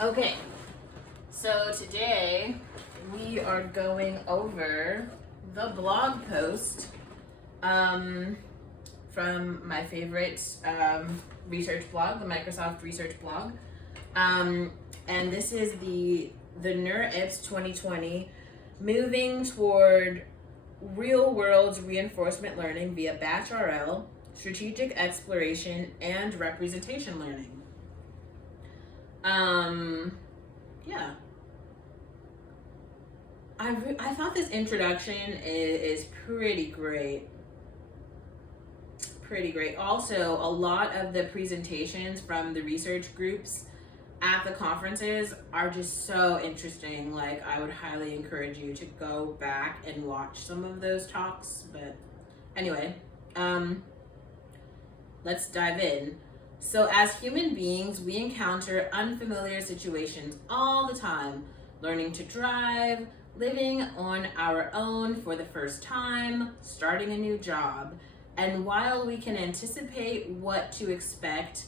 Okay, so today we are going over the blog post from my favorite research blog, the Microsoft Research blog. And this is the NeurIPS 2020, moving toward real world reinforcement learning via batch RL, strategic exploration, and representation learning. Yeah. I thought this introduction is pretty great. Pretty great. Also, a lot of the presentations from the research groups at the conferences are just so interesting. Like, I would highly encourage you to go back and watch some of those talks. But anyway, let's dive in. So, as human beings, we encounter unfamiliar situations all the time. Learning to drive, living on our own for the first time, starting a new job. And while we can anticipate what to expect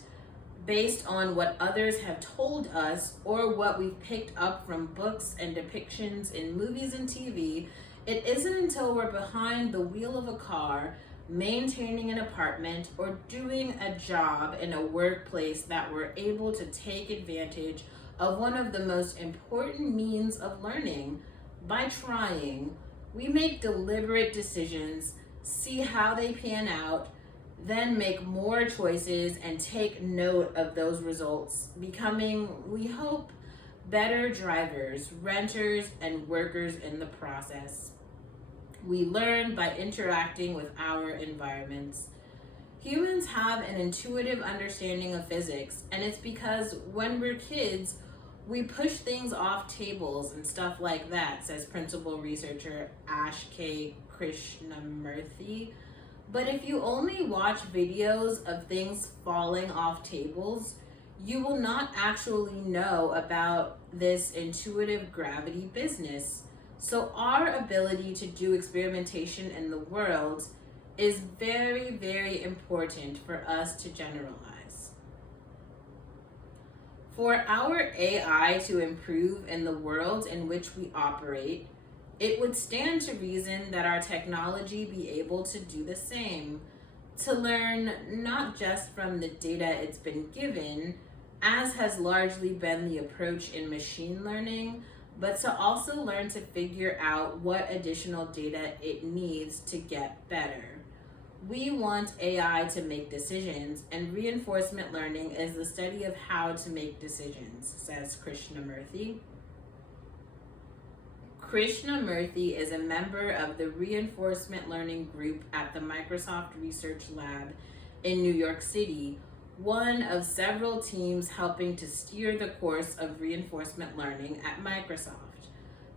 based on what others have told us or what we've picked up from books and depictions in movies and TV, it isn't until we're behind the wheel of a car, maintaining an apartment, or doing a job in a workplace that we're able to take advantage of one of the most important means of learning. By trying, we make deliberate decisions, see how they pan out, then make more choices and take note of those results, becoming, we hope, better drivers, renters, and workers in the process. We learn by interacting with our environments. Humans have an intuitive understanding of physics, and it's because when we're kids, we push things off tables and stuff like that, says principal researcher Ash K. Krishnamurthy. But if you only watch videos of things falling off tables, you will not actually know about this intuitive gravity business. So our ability to do experimentation in the world is very, very important for us to generalize. For our AI to improve in the world in which we operate, it would stand to reason that our technology be able to do the same, to learn not just from the data it's been given, as has largely been the approach in machine learning, but to also learn to figure out what additional data it needs to get better. We want AI to make decisions, and reinforcement learning is the study of how to make decisions, says Krishnamurthy. Krishnamurthy is a member of the Reinforcement Learning Group at the Microsoft Research Lab in New York City, one of several teams helping to steer the course of reinforcement learning at Microsoft.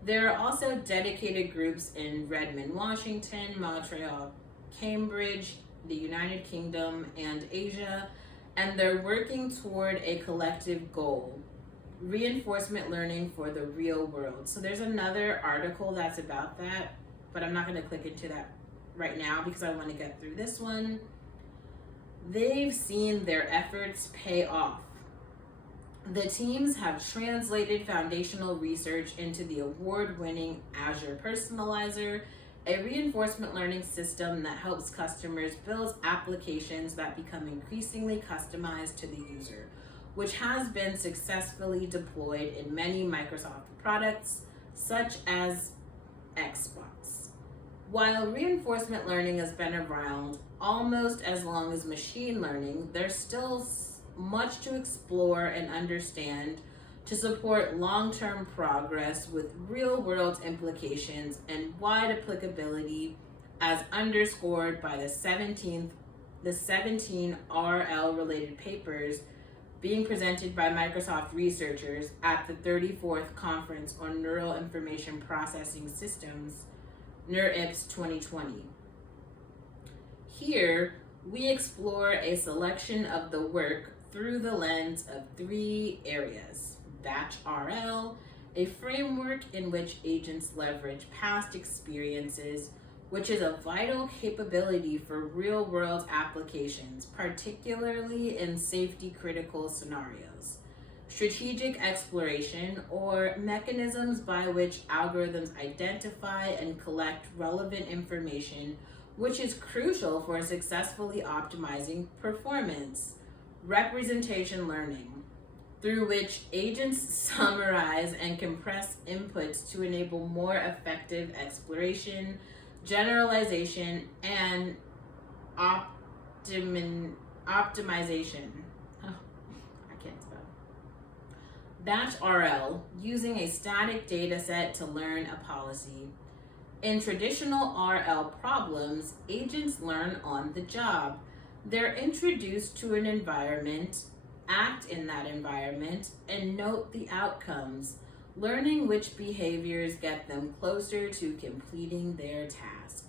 There are also dedicated groups in Redmond, Washington, Montreal, Cambridge, the United Kingdom, and Asia, and they're working toward a collective goal: reinforcement learning for the real world. So there's another article that's about that, but I'm not going to click into that right now because I want to get through this one. They've seen their efforts pay off. The teams have translated foundational research into the award-winning Azure Personalizer, a reinforcement learning system that helps customers build applications that become increasingly customized to the user, which has been successfully deployed in many Microsoft products, such as Xbox. While reinforcement learning has been around almost as long as machine learning, there's still much to explore and understand to support long-term progress with real-world implications and wide applicability, as underscored by the 17 RL-related papers being presented by Microsoft researchers at the 34th Conference on Neural Information Processing Systems, NeurIPS 2020. Here, we explore a selection of the work through the lens of three areas: Batch RL, a framework in which agents leverage past experiences, which is a vital capability for real-world applications, particularly in safety-critical scenarios. strategic exploration, or mechanisms by which algorithms identify and collect relevant information, which is crucial for successfully optimizing performance. Representation learning, through which agents summarize and compress inputs to enable more effective exploration, generalization, and optimization. Oh, I can't spell. Batch RL, using a static data set to learn a policy. In traditional RL problems, agents learn on the job. They're introduced to an environment, act in that environment, and note the outcomes, learning which behaviors get them closer to completing their task.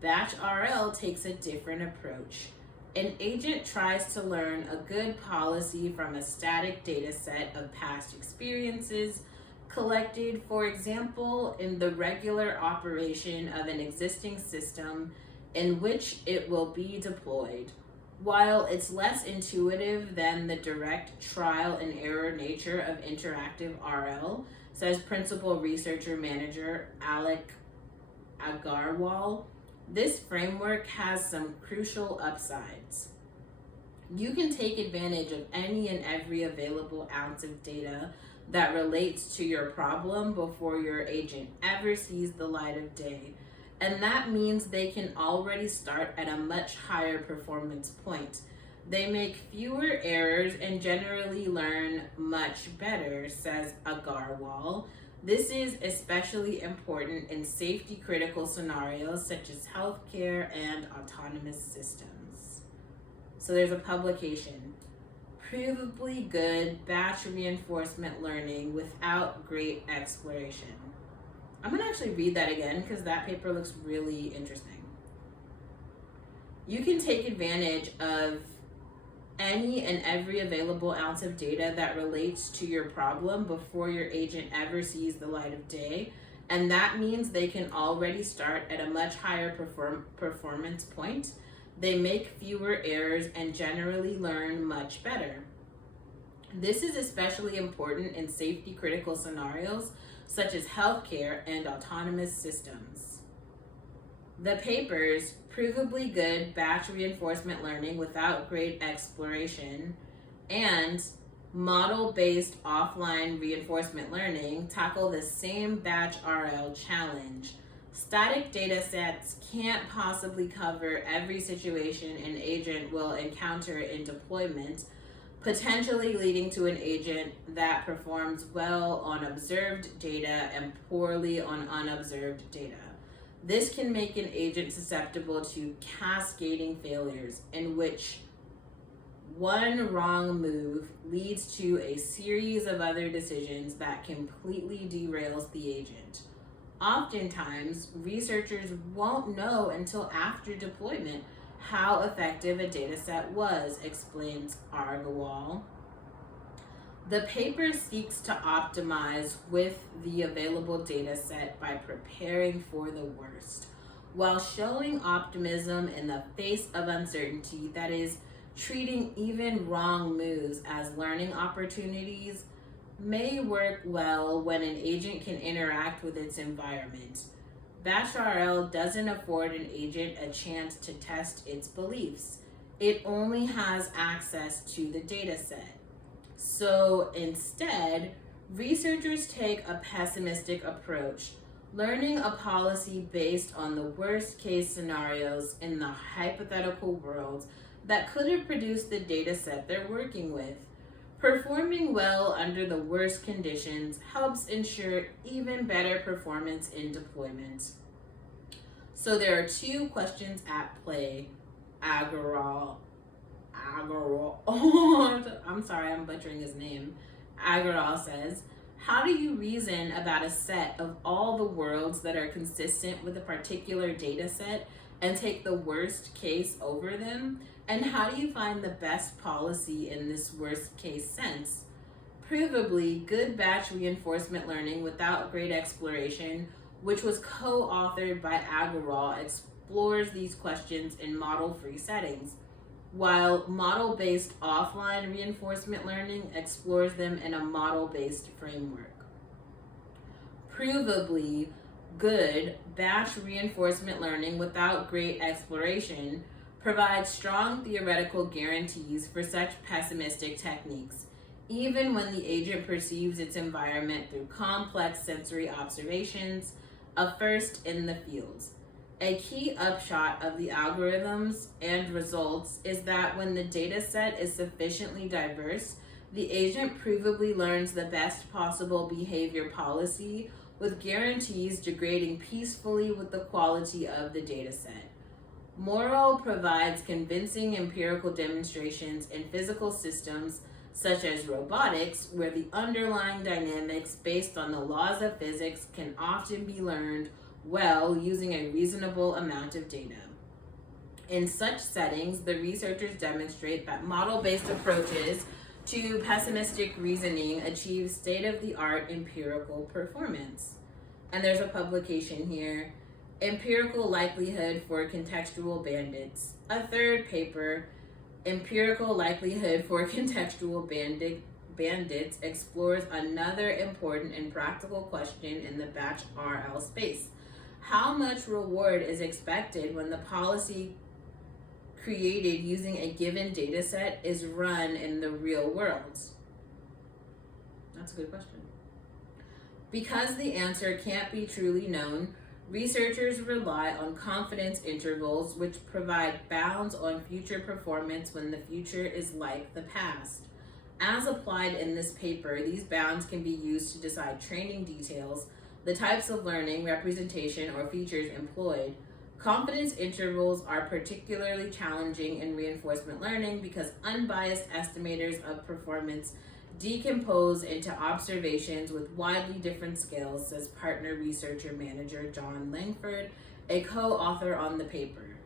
Batch RL takes a different approach. An agent tries to learn a good policy from a static data set of past experiences collected, for example, in the regular operation of an existing system in which it will be deployed. While it's less intuitive than the direct trial and error nature of interactive RL, says Principal Researcher Manager Alec Agarwal, this framework has some crucial upsides. You can take advantage of any and every available ounce of data that relates to your problem before your agent ever sees the light of day. And that means they can already start at a much higher performance point. They make fewer errors and generally learn much better, says Agarwal. This is especially important in safety critical scenarios such as healthcare and autonomous systems. So there's a publication. Provably good batch reinforcement learning without great exploration. I'm going to actually read that again because that paper looks really interesting. You can take advantage of any and every available ounce of data that relates to your problem before your agent ever sees the light of day, and that means they can already start at a much higher performance point. They make fewer errors and generally learn much better. This is especially important in safety critical scenarios such as healthcare and autonomous systems. The papers, Provably Good Batch Reinforcement Learning Without Great Exploration, and Model-Based Offline Reinforcement Learning tackle the same batch RL challenge. Static data sets can't possibly cover every situation an agent will encounter in deployment, potentially leading to an agent that performs well on observed data and poorly on unobserved data. This can make an agent susceptible to cascading failures in which one wrong move leads to a series of other decisions that completely derails the agent. Oftentimes, researchers won't know until after deployment how effective a data set was, explains Agarwal. The paper seeks to optimize with the available data set by preparing for the worst, while showing optimism in the face of uncertainty, that is, treating even wrong moves as learning opportunities, may work well when an agent can interact with its environment. Batch RL doesn't afford an agent a chance to test its beliefs. It only has access to the data set. So instead, researchers take a pessimistic approach, learning a policy based on the worst case scenarios in the hypothetical world that could have produced the data set they're working with. Performing well under the worst conditions helps ensure even better performance in deployment. So there are two questions at play. Agarwal, I'm sorry, I'm butchering his name. Agarwal says, how do you reason about a set of all the worlds that are consistent with a particular data set and take the worst case over them? And how do you find the best policy in this worst case sense? Provably Good Batch Reinforcement Learning Without Great Exploration, which was co-authored by Agarwal, explores these questions in model-free settings. while model-based offline reinforcement learning explores them in a model-based framework. Provably good batch reinforcement learning without great exploration provides strong theoretical guarantees for such pessimistic techniques, even when the agent perceives its environment through complex sensory observations, a first in the field. A key upshot of the algorithms and results is that when the data set is sufficiently diverse, the agent provably learns the best possible behavior policy with guarantees degrading peacefully with the quality of the data set. Morrow provides convincing empirical demonstrations in physical systems such as robotics, where the underlying dynamics based on the laws of physics can often be learned well using a reasonable amount of data. In such settings, the researchers demonstrate that model-based approaches to pessimistic reasoning achieve state-of-the-art empirical performance. And there's a publication here, Empirical Likelihood for Contextual Bandits. A third paper, Empirical Likelihood for Contextual Bandits, explores another important and practical question in the batch RL space. How much reward is expected when the policy created using a given data set is run in the real world? That's a good question. Because the answer can't be truly known, researchers rely on confidence intervals which provide bounds on future performance when the future is like the past. As applied in this paper, these bounds can be used to decide training details, the types of learning, representation, or features employed. Confidence intervals are particularly challenging in reinforcement learning because unbiased estimators of performance decompose into observations with widely different scales, says partner researcher manager John Langford, a co-author on the paper.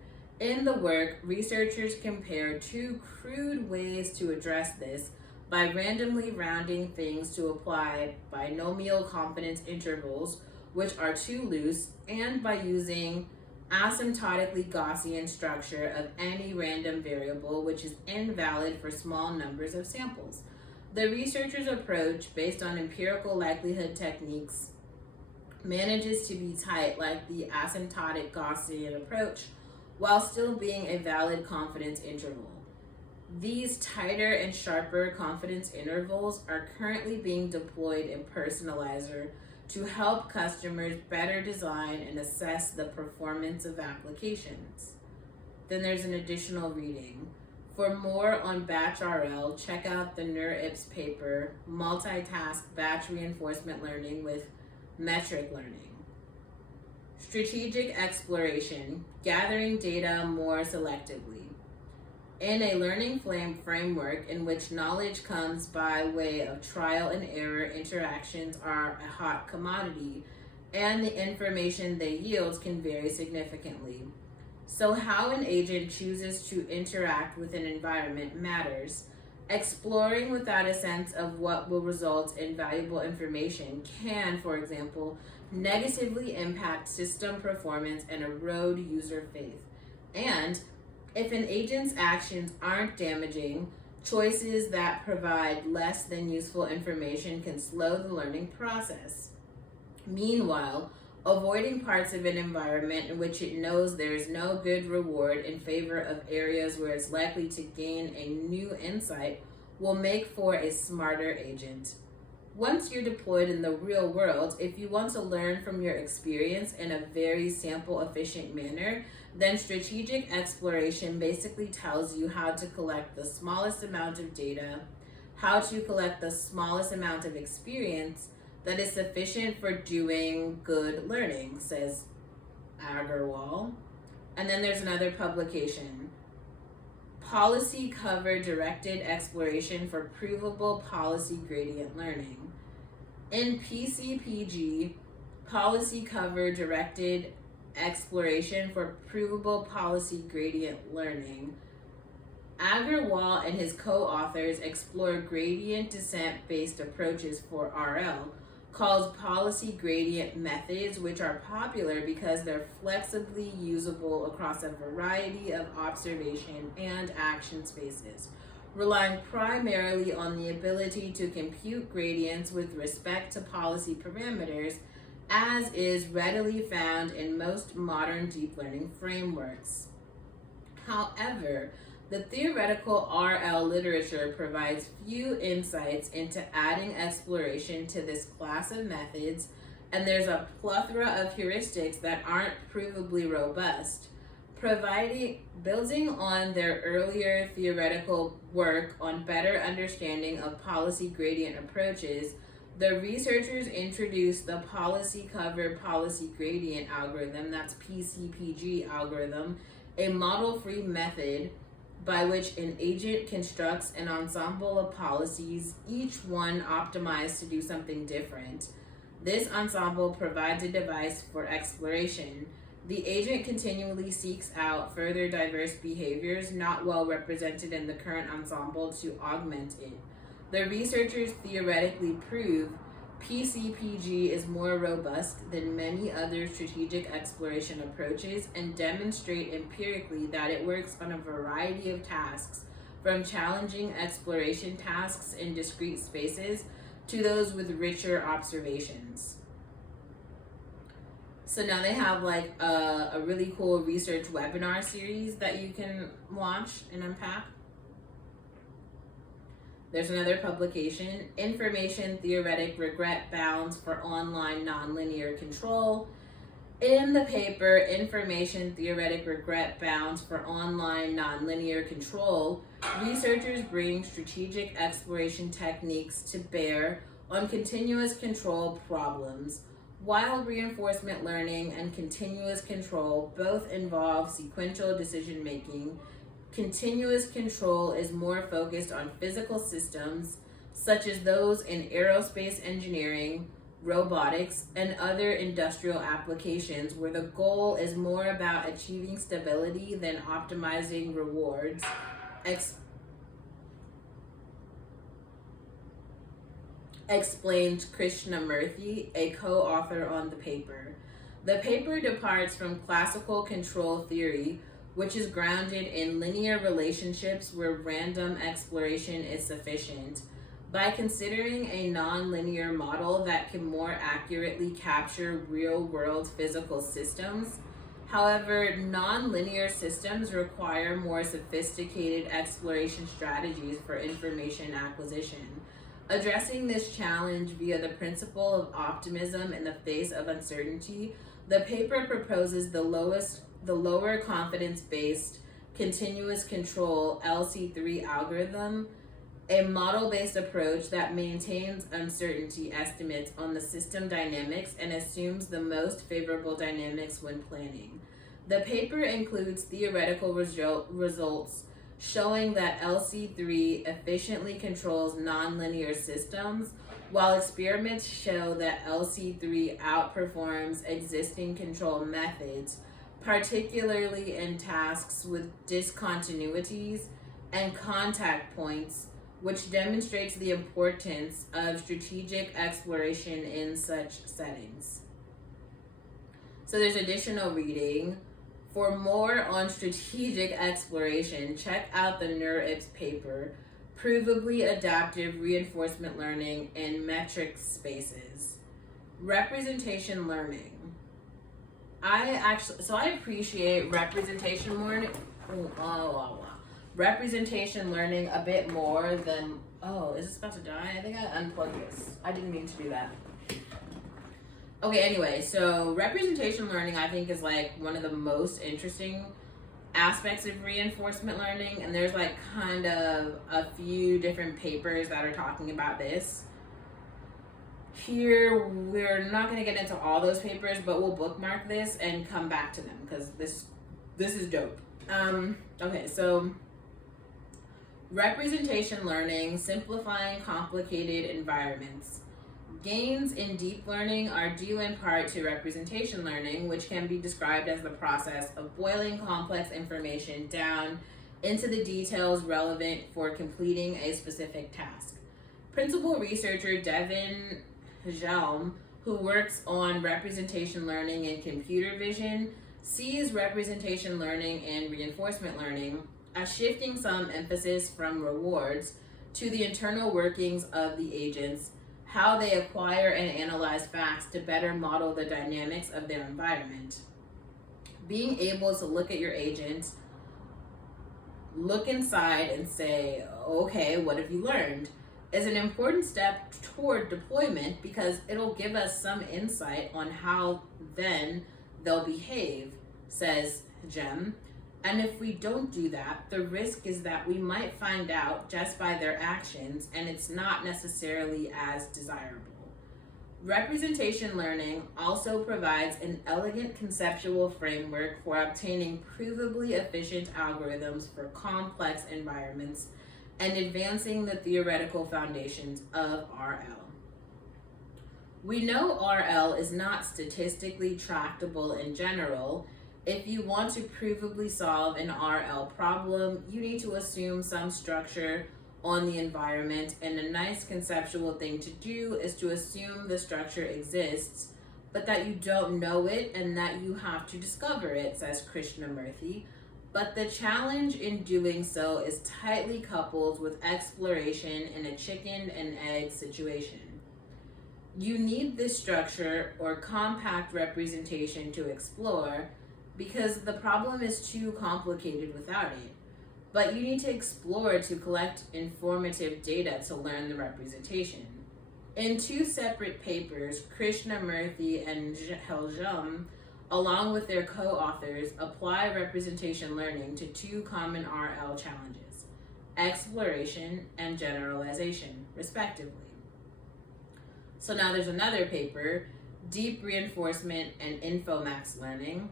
In the work, researchers compare two crude ways to address this by randomly rounding things to apply binomial confidence intervals, which are too loose, and by using asymptotically Gaussian structure of any random variable, which is invalid for small numbers of samples. The researchers' approach, based on empirical likelihood techniques, manages to be tight like the asymptotic Gaussian approach, while still being a valid confidence interval. These tighter and sharper confidence intervals are currently being deployed in Personalizer to help customers better design and assess the performance of applications. Then there's an additional reading. For more on Batch RL, check out the NeurIPS paper, Multitask Batch Reinforcement Learning with Metric Learning. Strategic exploration, gathering data more selectively. In a learning framework in which knowledge comes by way of trial and error, interactions are a hot commodity, and the information they yield can vary significantly. So how an agent chooses to interact with an environment matters. Exploring without a sense of what will result in valuable information can, for example, negatively impact system performance and erode user faith. And if an agent's actions aren't damaging, choices that provide less than useful information can slow the learning process. Meanwhile, avoiding parts of an environment in which it knows there is no good reward in favor of areas where it's likely to gain a new insight will make for a smarter agent. Once you're deployed in the real world, if you want to learn from your experience in a very sample efficient manner, then strategic exploration basically tells you how to collect the smallest amount of data, how to collect the smallest amount of experience that is sufficient for doing good learning, says Agarwal. And then there's another publication, Policy Cover Directed Exploration for Provable Policy Gradient Learning. In PCPG, Policy Cover Directed Exploration for Provable Policy Gradient Learning, Agarwal and his co-authors explore gradient descent-based approaches for RL, calls policy gradient methods, which are popular because they're flexibly usable across a variety of observation and action spaces, relying primarily on the ability to compute gradients with respect to policy parameters, as is readily found in most modern deep learning frameworks. However, the theoretical RL literature provides few insights into adding exploration to this class of methods, and there's a plethora of heuristics that aren't provably robust. Building on their earlier theoretical work on better understanding of policy gradient approaches, the researchers introduced the policy cover policy gradient algorithm, that's PCPG algorithm, a model-free method by which an agent constructs an ensemble of policies, each one optimized to do something different. This ensemble provides a device for exploration. The agent continually seeks out further diverse behaviors not well represented in the current ensemble to augment it. The researchers theoretically prove PCPG is more robust than many other strategic exploration approaches and demonstrate empirically that it works on a variety of tasks, from challenging exploration tasks in discrete spaces to those with richer observations. So now they have like a really cool research webinar series that you can watch and unpack. There's another publication, Information Theoretic Regret Bounds for Online Nonlinear Control. In the paper, Information Theoretic Regret Bounds for Online Nonlinear Control, researchers bring strategic exploration techniques to bear on continuous control problems. While reinforcement learning and continuous control both involve sequential decision making, continuous control is more focused on physical systems, such as those in aerospace engineering, robotics, and other industrial applications, where the goal is more about achieving stability than optimizing rewards. Explained Krishnamurthy, a co-author on the paper. The paper departs from classical control theory, which is grounded in linear relationships where random exploration is sufficient, by considering a nonlinear model that can more accurately capture real-world physical systems. However, nonlinear systems require more sophisticated exploration strategies for information acquisition. Addressing this challenge via the principle of optimism in the face of uncertainty, the paper proposes the lower confidence-based continuous control LC3 algorithm, a model-based approach that maintains uncertainty estimates on the system dynamics and assumes the most favorable dynamics when planning. The paper includes theoretical results showing that LC3 efficiently controls nonlinear systems, while experiments show that LC3 outperforms existing control methods, particularly in tasks with discontinuities and contact points, which demonstrates the importance of strategic exploration in such settings. So there's additional reading. For more on strategic exploration, check out the NeurIPS paper, Provably Adaptive Reinforcement Learning in Metric Spaces. Representation learning. I appreciate representation learning. Representation learning a bit more than, is this about to die? I think I unplugged this. I didn't mean to do that. Okay, anyway, so representation learning I think is like one of the most interesting aspects of reinforcement learning, and there's like kind of a few different papers that are talking about this. Here, we're not going to get into all those papers, but we'll bookmark this and come back to them because this is dope. Okay, so representation learning, simplifying complicated environments. Gains in deep learning are due in part to representation learning, which can be described as the process of boiling complex information down into the details relevant for completing a specific task. Principal researcher Devin Helm, who works on representation learning and computer vision, sees representation learning and reinforcement learning as shifting some emphasis from rewards to the internal workings of the agents, how they acquire and analyze facts to better model the dynamics of their environment. Being able to look at your agent, look inside and say, okay, what have you learned? Is an important step toward deployment because it'll give us some insight on how then they'll behave, says Jem. And if we don't do that, the risk is that we might find out just by their actions, and it's not necessarily as desirable. Representation learning also provides an elegant conceptual framework for obtaining provably efficient algorithms for complex environments and advancing the theoretical foundations of RL. We know RL is not statistically tractable in general. If you want to provably solve an RL problem, you need to assume some structure on the environment, and a nice conceptual thing to do is to assume the structure exists, but that you don't know it and that you have to discover it, says Krishnamurthy. But the challenge in doing so is tightly coupled with exploration in a chicken and egg situation. You need this structure or compact representation to explore because the problem is too complicated without it. But you need to explore to collect informative data to learn the representation. In two separate papers, Krishnamurthy and Helm, along with their co-authors, apply representation learning to two common RL challenges, exploration and generalization, respectively. So now there's another paper, deep reinforcement and Infomax learning.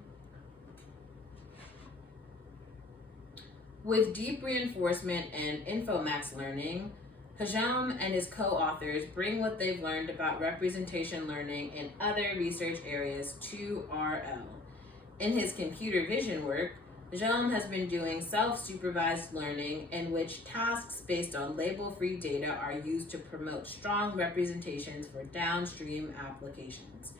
With deep reinforcement and Infomax learning, Helm and his co-authors bring what they've learned about representation learning and other research areas to RL. In his computer vision work, Helm has been doing self-supervised learning in which tasks based on label-free data are used to promote strong representations for downstream applications.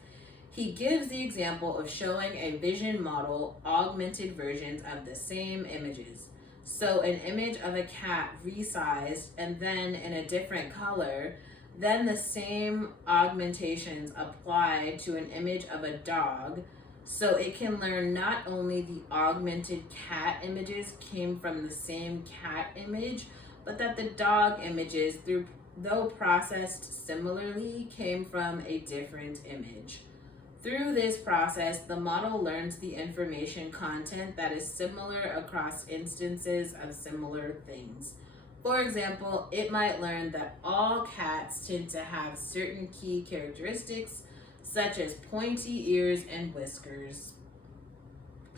He gives the example of showing a vision model augmented versions of the same images. So an image of a cat resized and then in a different color, then the same augmentations applied to an image of a dog, so it can learn not only the augmented cat images came from the same cat image, but that the dog images, though processed similarly, came from a different image. Through this process, the model learns the information content that is similar across instances of similar things. For example, it might learn that all cats tend to have certain key characteristics, such as pointy ears and whiskers.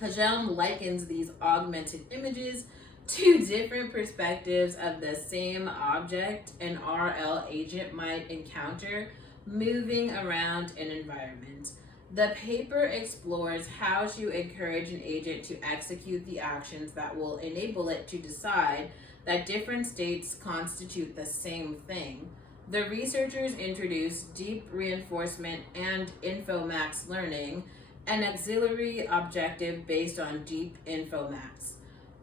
Helm likens these augmented images to different perspectives of the same object an RL agent might encounter moving around an environment. The paper explores how to encourage an agent to execute the actions that will enable it to decide that different states constitute the same thing. The researchers introduced deep reinforcement and Infomax learning, an auxiliary objective based on deep Infomax.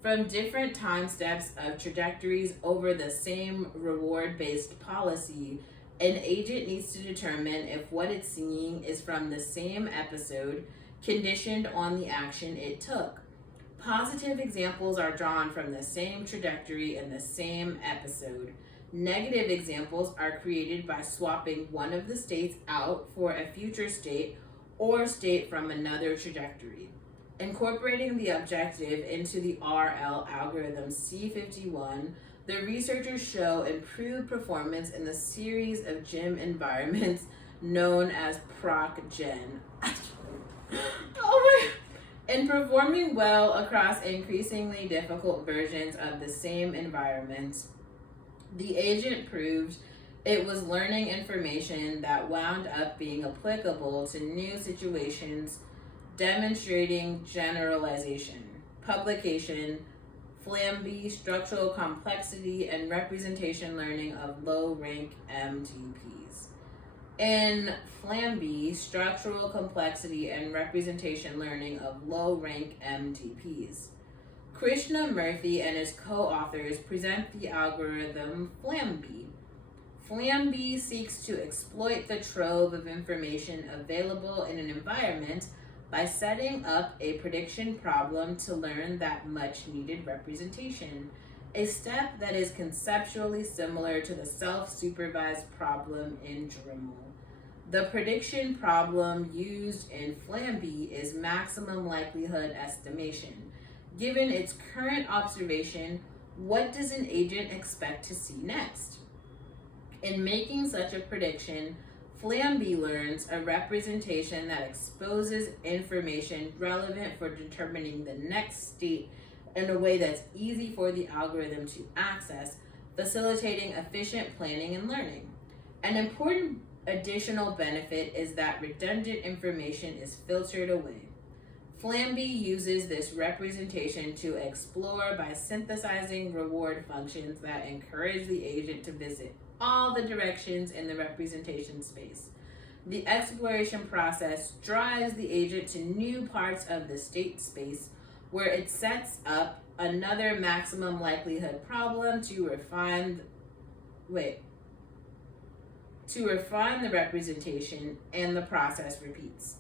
From different time steps of trajectories over the same reward-based policy, an agent needs to determine if what it's seeing is from the same episode, conditioned on the action it took. Positive examples are drawn from the same trajectory in the same episode. Negative examples are created by swapping one of the states out for a future state or state from another trajectory. Incorporating the objective into the RL algorithm C51, the researchers show improved performance in the series of gym environments known as ProcGen. In performing well across increasingly difficult versions of the same environment, the agent proved it was learning information that wound up being applicable to new situations, demonstrating generalization, publication, Flamby, structural complexity, and representation learning of low-rank MTPs. In FLAMB, structural complexity and representation learning of low-rank MTPs. Krishna Murthy and his co-authors present the algorithm FLAMB. FLAMB seeks to exploit the trove of information available in an environment by setting up a prediction problem to learn that much-needed representation, a step that is conceptually similar to the self-supervised problem in Dremel. The prediction problem used in FLAMB is maximum likelihood estimation. Given its current observation, what does an agent expect to see next? In making such a prediction, FLAMB learns a representation that exposes information relevant for determining the next state in a way that's easy for the algorithm to access, facilitating efficient planning and learning. An important additional benefit is that redundant information is filtered away. FLAMB uses this representation to explore by synthesizing reward functions that encourage the agent to visit all the directions in the representation space. The exploration process drives the agent to new parts of the state space where it sets up another maximum likelihood problem to refine the representation, and the process repeats.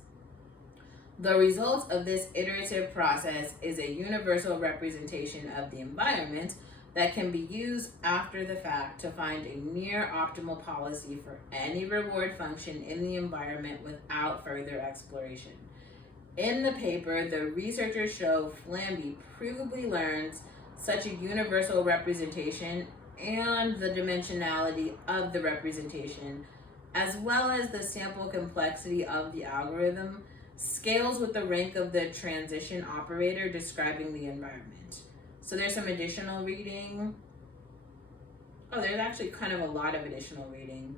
The result of this iterative process is a universal representation of the environment that can be used after the fact to find a near optimal policy for any reward function in the environment without further exploration. In the paper, the researchers show FLAMB provably learns such a universal representation and the dimensionality of the representation, as well as the sample complexity of the algorithm, scales with the rank of the transition operator describing the environment. So there's some additional reading. Oh, there's actually kind of a lot of additional reading.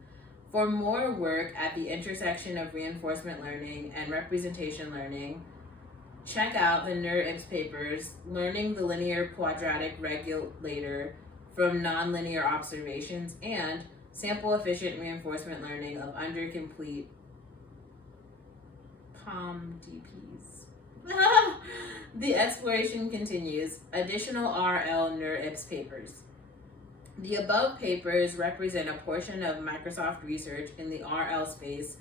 For more work at the intersection of reinforcement learning and representation learning, check out the NeurIPS papers, Learning the Linear Quadratic Regulator from Nonlinear Observations, and Sample Efficient Reinforcement Learning of Undercomplete POMDPs. The exploration continues. Additional RL NeurIPS papers. The above papers represent a portion of Microsoft research in the RL space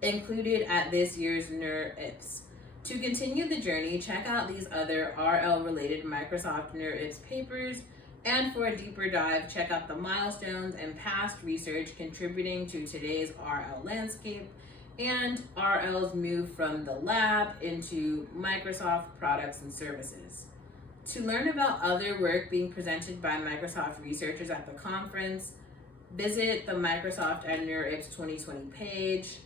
included at this year's NeurIPS. To continue the journey, check out these other RL-related Microsoft NeurIPS papers, and for a deeper dive, check out the milestones and past research contributing to today's RL landscape and RL's move from the lab into Microsoft products and services. To learn about other work being presented by Microsoft researchers at the conference, visit the Microsoft and NeurIPS 2020 page.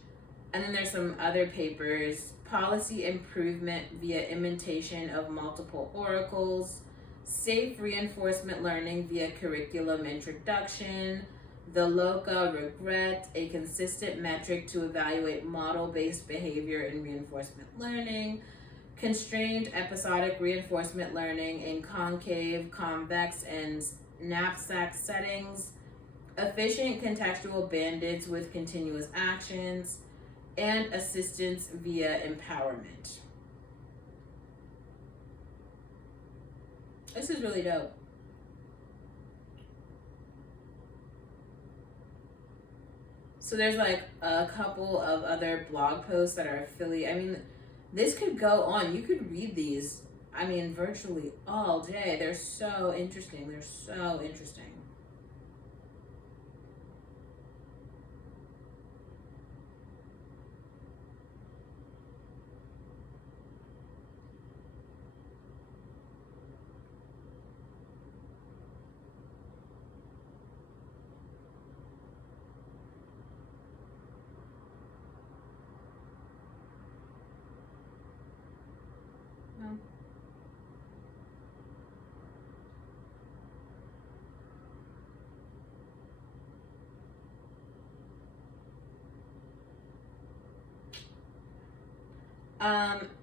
And then there's some other papers: policy improvement via imitation of multiple oracles, safe reinforcement learning via curriculum introduction, the LOCA regret, a consistent metric to evaluate model-based behavior in reinforcement learning, constrained episodic reinforcement learning in concave, convex, and knapsack settings, efficient contextual bandits with continuous actions, and assistance via empowerment. This is really dope. So there's like a couple of other blog posts that are affiliated. I mean, this could go on. You could read these, virtually all day. They're so interesting. No.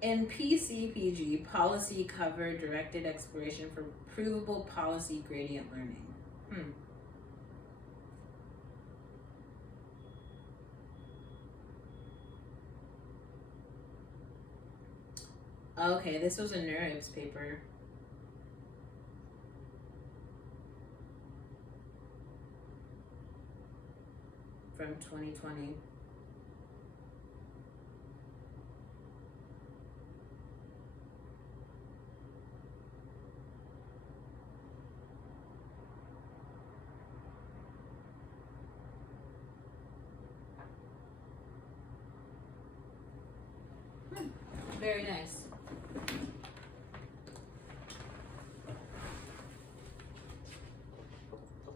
In PCPG, policy cover directed exploration for provable policy gradient learning. Okay, this was a NeurIPS paper. From 2020. Very nice.